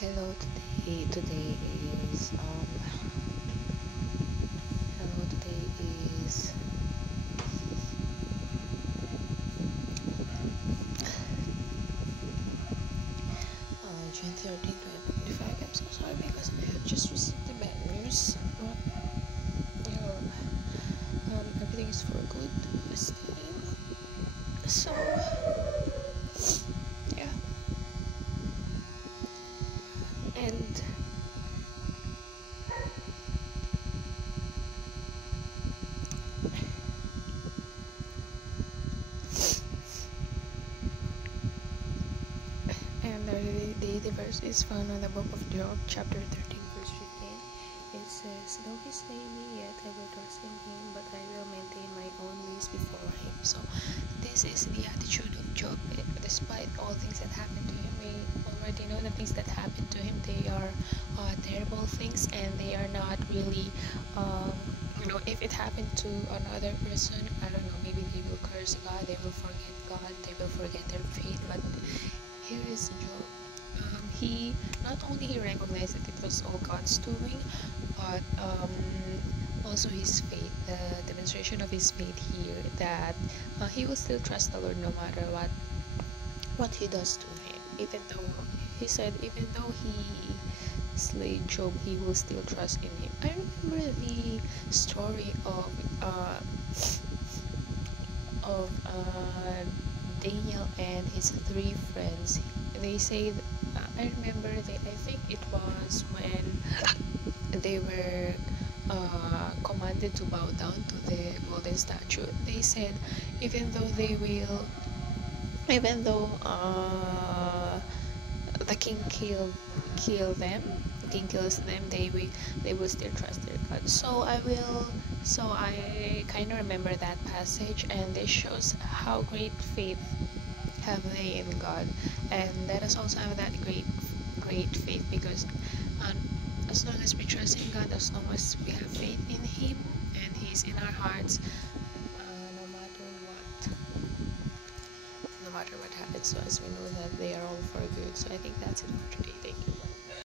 Hello, today is hello today is June 13th, 2025. I'm so sorry because I have just received the bad news, but everything is for good still. So yeah, and the verse is found on the book of Job, chapter 13, verse 15. It says, "Though he slay me, yet I will trust in him, but I will maintain my own ways before him." So, this is the attitude of Job. Despite all things that happened to him, we already know the things that happened to him. They are terrible things, and they are not really, if it happened to another person, I don't know, maybe they will curse God, they will forget God, they will forget their faith, but here is Job. He not only he recognized that it was all God's doing, but also his faith, the demonstration of his faith here, that he will still trust the Lord no matter what he does to him. Even though he said, even though he slayed Job, he will still trust in him. I remember the story of Daniel and his three friends. They say, I remember I think it was when they were commanded to bow down to the golden statue. They said, even though even though the king kill them, the king kills them, they will still trust their God. So I kind of remember that passage, and this shows how great faith have they in God, and let us also have that great faith, because um, as long as we trust in God, as long as we have faith in Him and He's in our hearts, no matter what happens to us, we know that they are all for good. So I think that's it for today. Thank